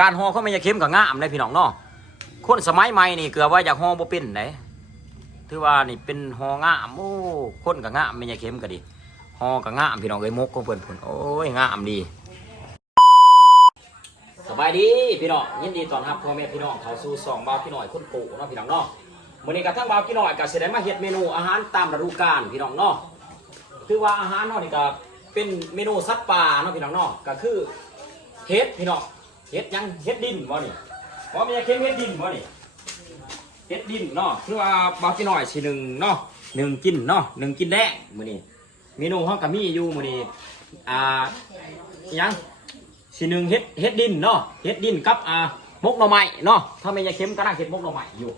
การห่อเขาไม่จะเข้มกับงามเลยพี่น้องเนาะคนสมัยใหม่นี่เกือบว่าอยากห่อบ่เป็นไหนถือว่านี่เป็นห่องามโอ้คนกับงามไม่จะเข้มก็ดีห่อกับงามพี่น้องเอ้ยมกของเพิ่นพุ่นโอ้ยงามดีสบายดีพี่น้องยินดีต้อนรับพ่อแม่พี่น้องเข้าสู่สองบ่าวพี่น้อยคนปู่เนาะพี่น้องเนาะมื้อนี้กระทั่งบ่าวพี่น้อยก็สิได้มาเฮ็ดเมนูอาหารตามฤดูกาลพี่น้องเนาะคือว่าอาหารเนาะนี่ก็เป็นเมนูสัตว์ป่าเนาะพี่น้องเนาะก็คือเห็ดพี่น้อง เห็ดยังเห็ดดินบ่นี่ว่ามีเค็มเห็ดดินบ่นี่เห็ดดินเนาะคือว่าบางทีหน่อยสิหนึ่งเนาะหนึ่งกินเนาะหนึ่งกินแดงมื้อนี้เมนูเฮาก็มีอยู่มื้อนี้อ่ายังสิหนึ่งเห็ดเห็ดดินเนาะเห็ดดินกับอ่ามกหน่อไม้เนาะถ้าไม่อยาเค็มก็นั่งเห็ดมกหน่อไม้อยู่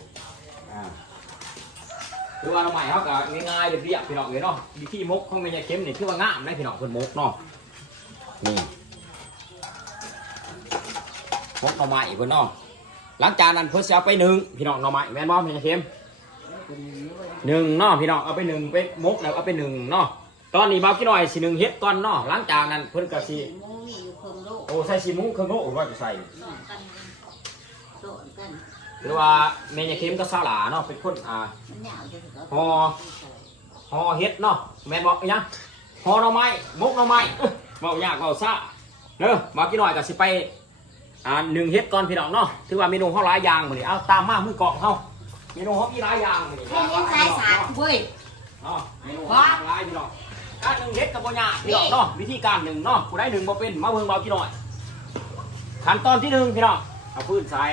อ่าคือว่าน้องใหม่เขาก็ง่ายๆเรียบๆพี่น้องเลยเนาะวิธีมกของแม่ยาเข็มนี่คือว่างามได้พี่น้องเพิ่นมกเนาะนี่ มกหน่อไม้เพิ่นเนาะหลังจากนั้นเพิ่นจะเอาไปหนึ่งพี่น้องหน่อไม้แม่นบ่แม่ยาเข็มหนึ่งเนาะพี่น้องเอาไปหนึ่งไปมกแล้วเอาไปหนึ่งเนาะตอนนี้บ่าวกี่หน่อยสิหนึ่งเฮ็ดก่อนเนาะหลังจากนั้นเพิ่นก็สิโลกโอ้ใส่สิหมูเครื่องโอ้ว่าจะใส่หรือว่าแม่ยาเข็มก็สาหลาเนาะเป็นคนอ่าห่อห่อเฮ็ดเนาะแม่นบอกอีหยังห่อหน่อไม้มกหน่อไม้เอ้อเว้ายากเว้าซ่าเด้อมากี่หน่อยก็สิไป อ่าหนึ่งเฮ็ดก่อนพี่น้องเนาะถือว่าเมนูเฮาหลายอย่างมื้อนี้เอาตามมามือเกาะเฮาเมนูเฮามีหลายอย่างมื้อนี้แค่เลี้ยงสายสาดเว้ย เนาะเมนูเฮาหลายพี่น้องการหนึ่งเฮ็ดก็บ่ยากพี่น้องเนาะวิธีการหนึ่งเนาะผู้ใดหนึ่งบ่เป็นมาเบิ่งเบากี่หน่อยขั้นตอนที่หนึ่งพี่น้องเอาพื้นใส่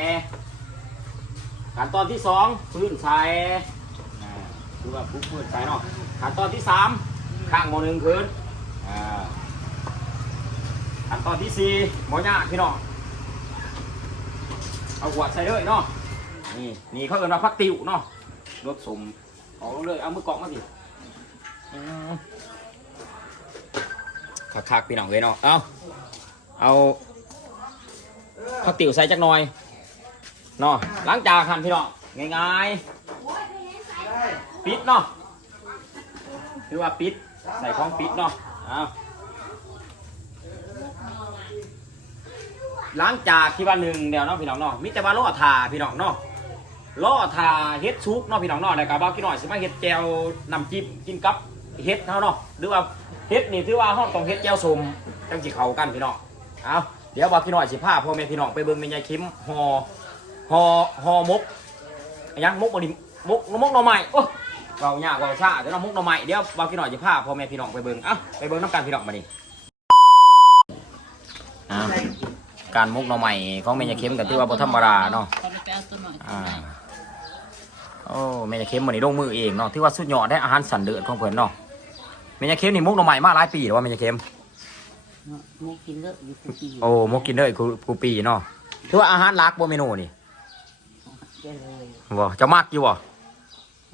ขั้นตอนที่สองพื้นใส่อ่าคือว่าพื้นใส่เนาะขั้นตอนที่สามข้างหมอหนึ่งคืนอ่าขั้นตอนที่สี่หมอยากพี่น้อง เอาหัวใส่เลยเนาะนี่นี่เขาเอิ้นว่าพักติวเนาะรสสมเอาเลยเอามือกรอกมาสิอืมคักๆพี่น้องเลยเนาะเอาเอาพักติวใส่จักหน่อยเนาะหลังจากหันพี่น้องง่ายๆปิดเนาะคือว่าปิดใส่ของปิดเนาะเอา หลังจากที่ว่าหนึ่งเดียวเนาะพี่น้องเนาะมิแต่ว่าล่อทาพี่น้องเนาะล่อทาเฮ็ดซุกเนาะพี่น้องเนาะแล้วก็บ่าวกินหน่อยสิมาเฮ็ดแจวน้ำจิ้มกินกับเฮ็ดเฮาเนาะหรือว่าเฮ็ดนี่ถือว่าเฮาต้องเฮ็ดแจวสมจังสิเข้ากันพี่น้องเอาเดี๋ยวบ่าวกินหน่อยสิพาพ่อแม่พี่น้องไปเบิ่งแม่ยายคิมห่อห่อห่อมกอยังมกบ่นี่มกมกหน่อไม้โอ้เบายากเบาซ่าเดี๋ยวเรามุกหน่อไม้เดี๋ยวเบากินหน่อยจะพาพ่อแม่พี่น้องไปเบิ่งเอ้าไปเบิ่งน้ำกันพี่น้องมาดิอ่า การมุกหน่อไม้ของแม่ยายเข็มกันที่ว่าบ่ธรรมดาเนาะเขาไปเอาตัวหน่อยอ่าโอ้แม่ยายเข็มวันนี้ลงมือเองเนาะที่ว่าสุดยอดได้อาหารสันเดือดของเพิ่นเนาะแม่ยายเข็มนี่มุกหน่อไม้มาหลายปีหรือว่าแม่ยายเข็มหมูกินเลอะอยู่ทุกปีโอ้มุกกินเลยกูกูปีเนาะถือว่าอาหารหลักบ่เมนูนี่เจอเลยบ่เจะมักอยู่บ่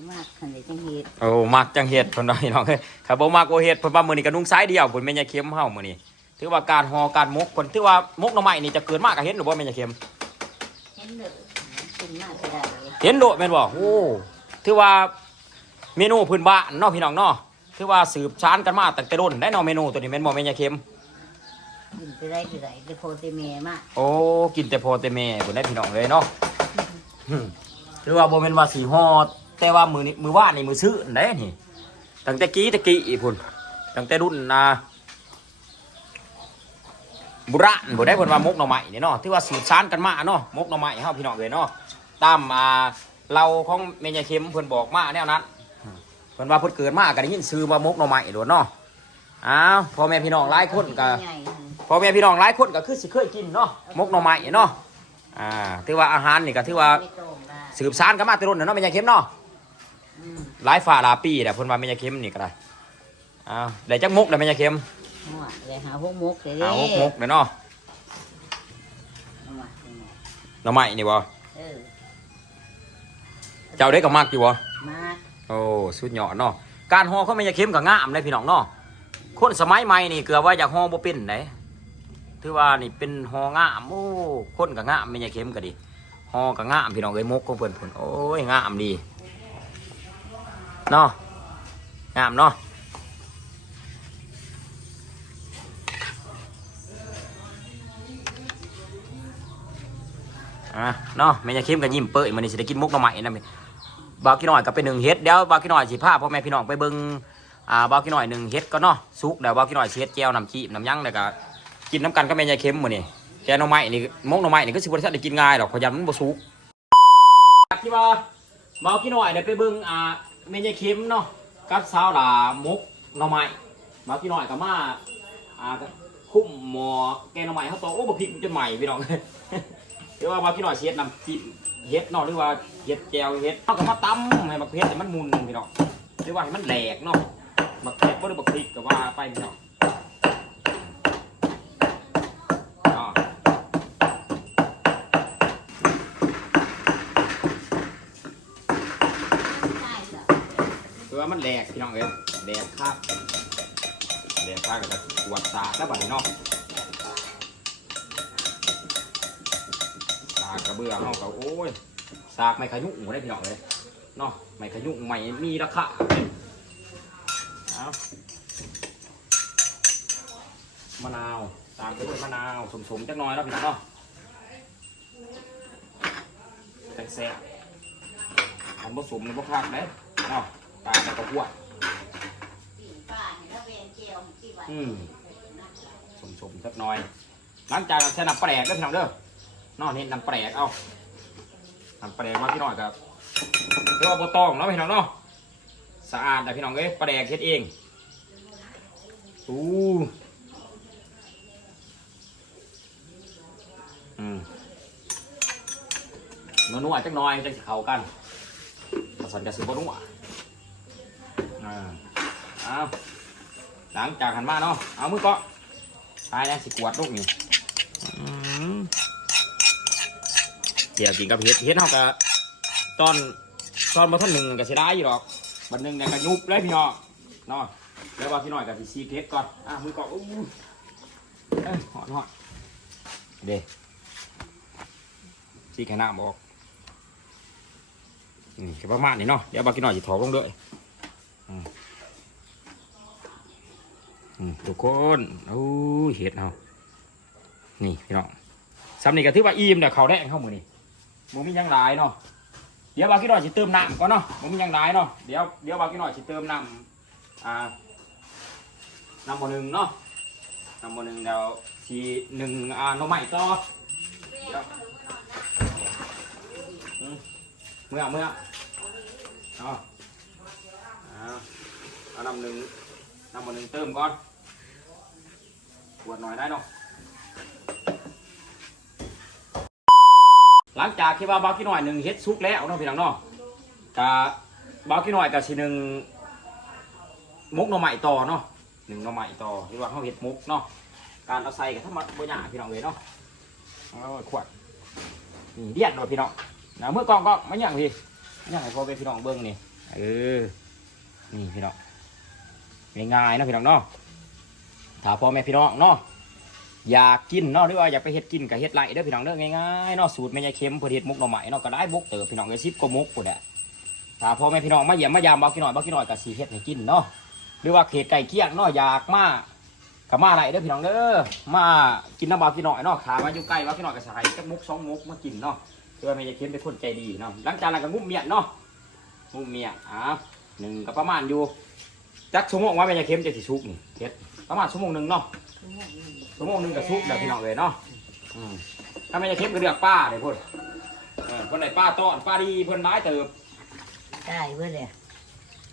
มากขันเลยจังเฮ็ดโอ้มักจังเห็ดเพิ่นว่าพี่น้องเอ้ยครับบ่มักบ่เห็ดเพิ่นว่ามื้อนี้ก็นุ่งสายเดียวเพิ่นแม่นยายเข็มเฮามื้อนี้ ถือว่าการห่อการมกเพิ่นถือว่ามกหน่อไม้นี่จะเกิดมากก็เห็นหรือบ่แม่นยายเข็มเห็นเลอะกินมากก็ได้เลยเห็นโดดแม่นบ่โอ้ถือว่าเมนูพื้นบ้านเนาะพี่น้องเนาะถือว่าสืบชานกันมาตั้งแต่รุ่นได้เนาะเมนูตัวนี้แม่นบ่แม่นยายเข็มกินไปได้ไปได้ได้โพเตเมมากโอ้กินแต่พอแต่แม่เพิ่นได้พี่น้องเลยเนาะอืมถือว่าบ่แม่นว่าสิห่อแต่ว่ามื้อนี้มื้อวานนี่มื้อซื้อนั่นเด้นี่ตั้งแต่กี้ตะกี้อีพุ่นตั้งแต่รุ่นน่ะ บุระบ่ได้เพิ่นว่ามกหน่อไม้นี่เนาะที่ว่าสืบสานกันมาเนาะมกหน่อไม้เฮาพี่น้องเอ้ยเนาะตามอ่าเราของแม่ยายเข็มเพิ่นบอกมาแนวนั้นเพิ่นว่าเพิ่นเกิดมาก็ได้ยินชื่อว่ามกหน่อไม้โดดเนาะอ้าวพ่อแม่พี่น้องหลายคนก็ใหญ่พ่อแม่พี่น้องหลายคนก็คือสิเคยกินเนาะมกหน่อไม้เนาะอ่าถือว่าอาหารนี่ก็ถือว่าไม่ตรงได้สืบสานกันมาแต่รุ่นเนาะแม่ยายเข็มเนาะอืมหลายฝ่าหลายปีแหละเพิ่นว่าแม่ยายเข็มนี่ก็ได้อ้าวได้จักมกได้แม่ยายเข็ม หัวเลยหาพวกมุกเลยอ้าวมกมกเด้อเนาะเอามาเอามาหน่อไม้นี่บ่เออเจ้าได้ก็มักอยู่บ่มากโอ้สุดยอดเนาะการห่อเขาไม่จะเข้มกับงามเลยพี่น้องเนาะคนสมัยใหม่นี่เกือบว่าอยากห่อบ่เป็นไหนถือว่านี่เป็นห่องามโอ้คนกับงามไม่จะเข้มก็ดีห่อกับงามพี่น้องเอ้ยมกของเพิ่นพุ่นโอ้ยงามดีเนาะงามเนาะ อะเนาะแม่ยาเข้มกับยิ้มเปื่อยมันนี่สิได้กินมุกหน่อไม้นะบ่าวกี่หน่อยก็เป็นหนึ่งเฮ็ดเดี๋ยวบ่าวกี่หน่อยสิพาพ่อแม่พี่น้องไปเบิ่งอ่าบ่าวกี่หน่อยหนึ่งเฮ็ดก็เนาะสุกเดี๋ยวบ่าวกี่หน่อยเฮ็ดแจ่วน้ำจีบน้ำยั้งแล้วก็กินน้ำกันกับแม่ยาเข้มมื้อนี้แกงหน่อไม้นี่มุกหน่อไม้นี่ก็สิบ่ได้ได้กินง่ายหรอกเพราะยามมันบ่สุกที่ว่าบ่าวกี่หน่อยเดี๋ยวไปเบิ่งอ่าแม่ยาเข้มเนาะกับสาวหลามุกหน่อไม้บ่าวกี่หน่อยก็มาอ่าคุ้มหมอแกงหน่อไม้เฮาโตโอ้บ่พริกจนใหม่พี่น้อง หรือว่าว่าพี่น้อยสิเฮ็ดน้ำจิ้มเฮ็ดเนาะหรือว่าเฮ็ดแจวเฮ็ดเอาก็มาตำให้มักเผ็ดให้มันมุนพี่น้องหรือว่าให้มันแหลกเนาะมักเผ็ดบ่หรือบักพริกก็ว่าไปพี่น้องอ่าคือว่ามันแหลกพี่น้องเอ้ยแหลกครับแหลกครับก็จะปวดสาแล้วบัดนี้เนาะากกระเบื้องเนาก็โอ้ยสากไม่ขยุ่งได้พี่น้องเลยเนาะไม่ขยุ่งไม่มีราคาเอามะนาวตามไปด้วยมะนาวสมๆจักหน่อยแล้วพี่น้องเนาะแซ่บอันผสมในพวกคักเด้เนาะตามไปกระพวกอืมสมๆจักหน่อยหลังจากนั้นใส่น้ำปลาแดกเด้อพี่น้องเด้อ นอกนี่น้ำแปลกเอาน้ำแปลกมาพี่น้อยครับเรียกว่าโบตองเนาะพี่น้องเนาะสะอาดแต่พี่น้องเอ้ยแปลกเฮ็ดเองอู้อืมนัวๆจักหน่อยจะเข้ากันผสมจะซื้อบ่นัวอ่าเอาหลังจากหันมาเนาะเอามือเกาะตายแล้วสิกวดลูกนี่อืม เดี๋ยวกินกับเฮ็ดเฮ็ดเฮาก็ตอนตอนบ่ทันหนึ่งก็สิได้อยู่หรอกบัดหนึ่งเนี่ยก็ยุบเลยพี่น้องเนาะแล้วว่าพี่น้อยก็สิซีเฮ็ดก่อนอะมือก่อนอู้เอ้ยหอดหอดเด้ซีแค่น้ำบอกนี่ก็ประมาณนี้เนาะเดี๋ยวบากินหน่อยสิถอดลงด้วยอืมอืมทุกคนโอ้เฮ็ดเฮานี่พี่น้องสำนี่ก็ถือว่าอิ่มเดี๋ยวเขาได้เข้ามือนี่ มึงมีหยังหลายเนาะเดี๋ยวบากี้หน่อยสิเติมน้ำก่อนเนาะมึงมีหยังหลายเนาะเดี๋ยวเดี๋ยวบากี้หน่อยสิเติมน้ำอ่าน้ำโมหนึ่งเนาะน้ำโมหนึ่งเดี๋ยวสีหนึ่งอ่าหน่อไม้ต่อเดี๋ยวอืมเมื่อเมื่อเอาเอาเอาน้ำหนึ่งน้ำโมหนึ่งเติมก่อนขวดหน่อยได้เนาะ หลังจากที่ว่าบากี้หน่อยหนึ่งเฮ็ดซุกแล้วเนาะพี่น้องเนาะกะบากี้หน่อยกับสิหนึ่งมุกหน่อไม้ต่อเนาะหนึ่งหน่อไม้ต่อที่ว่าเขาเฮ็ดมุกเนาะการเอาใส่กับทั้งหมดบ่ยากพี่น้องเลยเนาะเอาไว้ขวดนี่เดียดหน่อยพี่น้องนะเมื่อกองก็ไม่ยังพี่ไม่ยังให้พอเป็นพี่น้องเบิ้งนี่เออนี่พี่น้องง่ายๆเนาะพี่น้องเนาะถ้าพ่อแม่พี่น้องเนาะ อยากกินเนาะหรือว่าอยากไปเฮ็ดกินกับเฮ็ดไรเด้อพี่น้องเด้อง่ายๆเนาะสูตรแม่ยายเค็มเพื่อเฮ็ดมุกหน่อไม้เนาะก็ได้มุกเติบพี่น้องเลยซิบก็มุกพุ่นแหละถ้าพ่อแม่พี่น้องมาเยี่ยมมายามบ่กี่หน่อยบ่กี่หน่อยก็สิเฮ็ดให้กินเนาะหรือว่าเขตไก่เคียงเนาะอยากมาก็มาไรเด้อพี่น้องเด้อมากินน้ำบาวกี่หน่อยเนาะขามาอยู่ใกล้บ่าวกี่หน่อยก็สิให้จักมุกสองมุกมากินเนาะเพื่อแม่ยายเค็มเป็นคนใจดีเนาะหลังจากนั้นก็งุ้มเมียเนาะงุ้มเมียอ่าหนึ่งก็ประมาณอยู่จักชั่วโมงว่าแม่ยายเค็มจะสิสุกนี่เฮ็ดประมาณชั่วโมงหนึงเนาะ ชั่วโมงหนึงกับซุปเดี๋ยวพี่น้องเลยเนาะอืมถ้าไม่จะเข้มก็เลือกป้าเลยพูดเออคนไหนป้าต้อนป้าดีเพิ่นร้ายเติบ ได้เพื่อเลย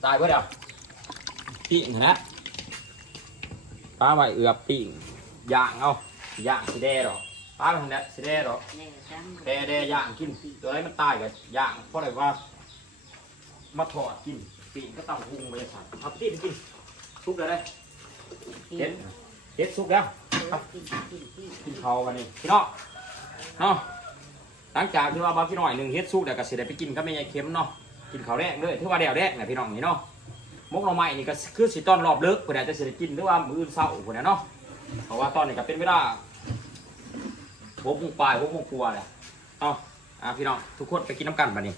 ตายเพื่อเดียวปิ้งเห็นนะป้าไว้เอือบปิ้งย่างเอาย่างสีแดงหรอกป้าไปทางนี้สีแดงหรอกแดแดย่างกินตัวไหนมันตายกับย่างเพราะอะไรว่า มาถอดกินปิ้งก็ต้องพุงไปสั่นเอาไปกินกินซุปเลยได้เห็ด เห็ดซุปแล้วกินเขาวันนี้พี่น้องเนาะหลังจากที่ว่าบ้าพี่น้อยหนึ่งเฮ็ดซุกเดี๋ยวก็สิได้ไปกินกับแม่ยายเข็มเนาะกินข้าวแรกเลยถือว่าเดี๋ยวแรกนะพี่น้องนี่เนาะมกหน่อไม้นี่ก็คือสิต้อนรอบเลิกคนอาจจะสิได้กินหรือว่ามื้ออื่นเช้าคนน่ะเนาะเพราะว่าตอนนี้ก็เป็นเวลาหกโมงปลายหกโมงกว่าแหละเนาะอะพี่น้องทุกคนไปกินน้ำกันบัดนี้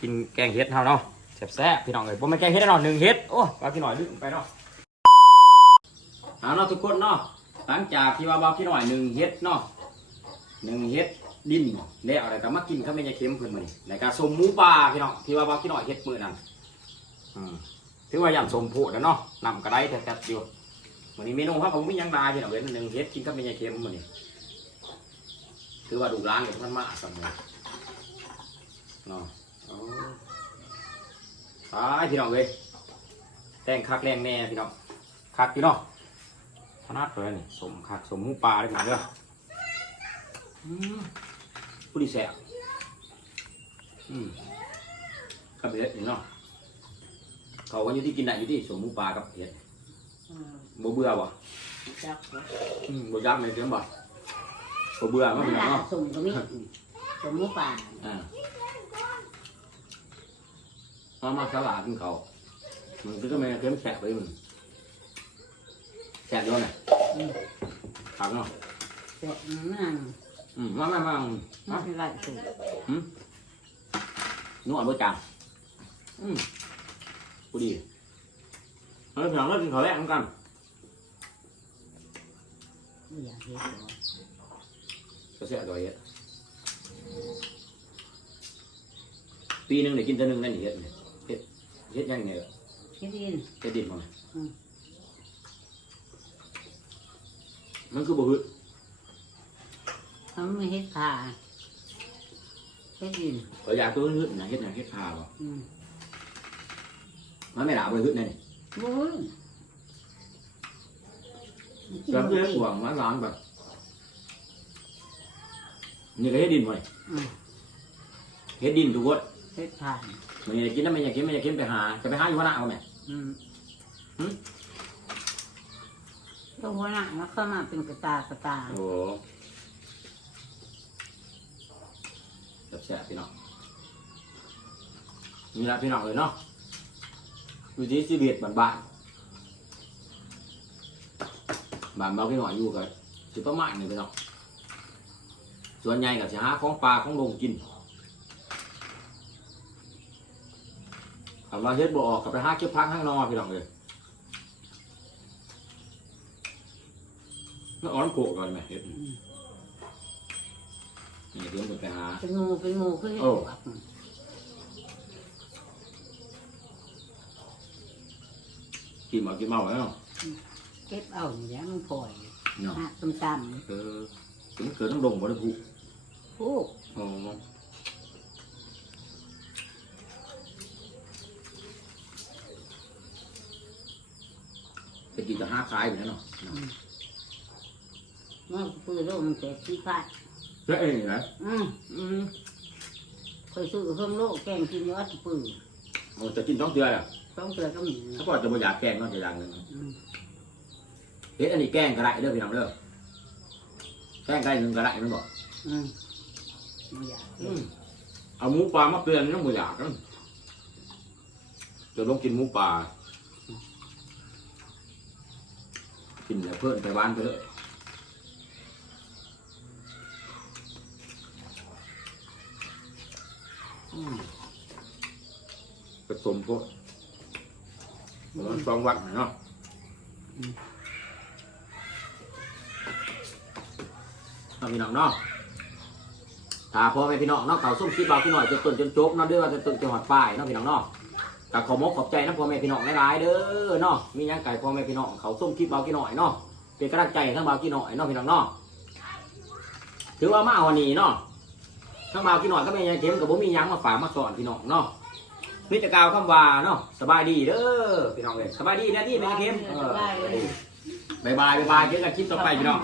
กินแกงเฮ็ดเฮาเนาะแซ่บๆพี่น้องเอ้ยบ่แม่นแกงเฮ็ดแน่นอนหนึ่งเฮ็ดโอ้บ้าพี่น้อยลืมไปเนาะ เอาเนาะทุกคนเนาะหลังจากที่ว่าบาพี่หน่อยหนึ่งเฮ็ดเนาะหนึ่งเฮ็ดดินแล้วอะไรก็มากินข้าวแม่ยาเค็มเพิ่นมือนี้ในการสมหมูปลาพี่น้องที่ว่าบาพี่น้อยเฮ็ดมือนั้นอืมถือว่าย่ำสมโพดแล้วเนาะนำก็ไดแต่ๆอยู่มื้อนี้เมนูครับผมมียังดาพี่น้องเว้นหนึ่งเฮ็ดกินข้าวแม่ยาเค็มมื้อนี้ถือว่าดูร้านกับมันมาสำเนาเนาะโอ้ไปพี่น้องเว้ยแต่งคักแรงแน่พี่น้องคักพี่น้อง ขนาดเลยนี่สมคักสมหมูปลาได้พี่น้องเด้ออืมผู้ดีแสบอืมกับเห็ดนี่เนาะเขาว่าอยู่ที่กินได้อยู่ที่สมหมูปลากับเห็ดอืมบ่เบื่อบ่จักบ่อืมบ่ยักเลยเสียงบ่บ่เบื่อมั้งนั่นพี่น้องล่ะเนาะสุ่มก็มีสมหมูป่าอ่าเอามาสลัดกินเขามันก็ไม่เค็มแสบไปมัน แสบด้วยน่ะอืมถามเนาะแต่นั่นอืมมามามามัมานเป็นไรสุ่มนวดบ่จังอืมผู้ดีเฮ้ยพี่น้องเรากินข้าวแรกเหมือนกันไม่อยากเห็นหรอกก็เสียดอยเฮ็ดปีหนึ่งได้กินเท่านึงนั่นนี่เฮ็ดนี่เฮ็ดเฮ็ดยังไงเฮ็ดดินเฮ็ดดินมัน อื มมันคือบ่ฮึดเขาไม่เฮ็ดขาเฮ็ดดินก็อยากตัวฮึดนะเฮ็ดหยังเฮ็ดข้าวบ่อืมมันไม่หลาบ่ฮึดนั่นนี่บุ้ยก็คือห่วงมันล้างแบบนี่ก็เฮ็ดดินบ่นี่อืมเฮ็ดดินทุกคนเฮ็ดทานมันอยากกินแล้วมันอยากกินมันอยากกินไปหาจะไปหาอยู่ว่าหน้าเอาแม่อืม หึ ตัวหัวหน้ามันเข้ามาเป็นกระตากระตาโอ้แซ่บๆพี่น้องนี่ละพี่น้องเลยเนาะอยู่ที่ชีวิตบ้านๆบ้านเราพี่น้อยอยู่กับสิประมาณนี้พี่น้องส่วนใหญ่ก็สิหาของปลาของลงกินถ้าเราเฮ็ดบ่ออกก็ไปหาเก็บพักข้างนอกพี่น้องเลย แล้วอ้อนโกะก่อนไหมเฮ็ดอืมนี่เดี๋ยวมันไปหา เป็นงูเป็นงูคือเฮ็ดโอ้ ปวกกินมากินเมาแล้วเนาะเก็บเอาอย่างมันปล่อยเนาะหักตำเออถึงเกิดต้องลงบ่ได้ผูกๆผู้อ๋อไปกินแต่ห้าคายอยู่แล้วเนาะมั นปืนโลกมันแตกขี้ฟาดแล้วเองนะอืมอืมเคยซื้อเครื่องโลกแกงกินยอดปืนโอ้จะกินท้องเตืออะต้องเกลือก็มีถ้าก่อนจะมาอยากแกงเนาะจะอย่างหนึงอืมเฮ็ดอันนี้แกงก็ได้เด้อพี่น้องเด้อแกงได้หนึ่งก็ได้มันบอกอืมไม่อยากอืมเอาหมูปลามาเปลี่ยนน้ำบ่อยากนะจะลองกินหมูปลากินแล้วเพิ่นไปบ้านไปเลย อืมผสมพวกมันสองวัดเนาะเอาพี่น้องเนาะถ้าพ่อแม่พี่น้องเนาะเขาส่งคลิปเราพี่หน่อยจนต้นจนจบเนาะเด้อว่าจะต้นจังหวัดป้ายเนาะพี่น้องเนาะกับขอมกขอบใจนะพ่อแม่พี่น้องหลายๆเด้อเนาะมีหยังไก่พ่อแม่พี่น้องเขาส่งคลิปเราพี่หน่อยเนาะเป็นกำลังใจทั้งบ่าพี่หน่อยเนาะพี่น้องเนาะถือว่ามาวันนี้เนาะ ทั้งบ่าวพี่หน่อยก็ไม่ยังเข็มกับผมมีหยังมาฝากมาสอนพี่น้องเนาะมิตรกล่าวคำว่าเนาะสบายดีเด้อพี่น้องเลยสบายดีนะที่แม่เข็มเออได้เลยบายบายบายบายเจอกันคลิปต่อไปพี่น้อง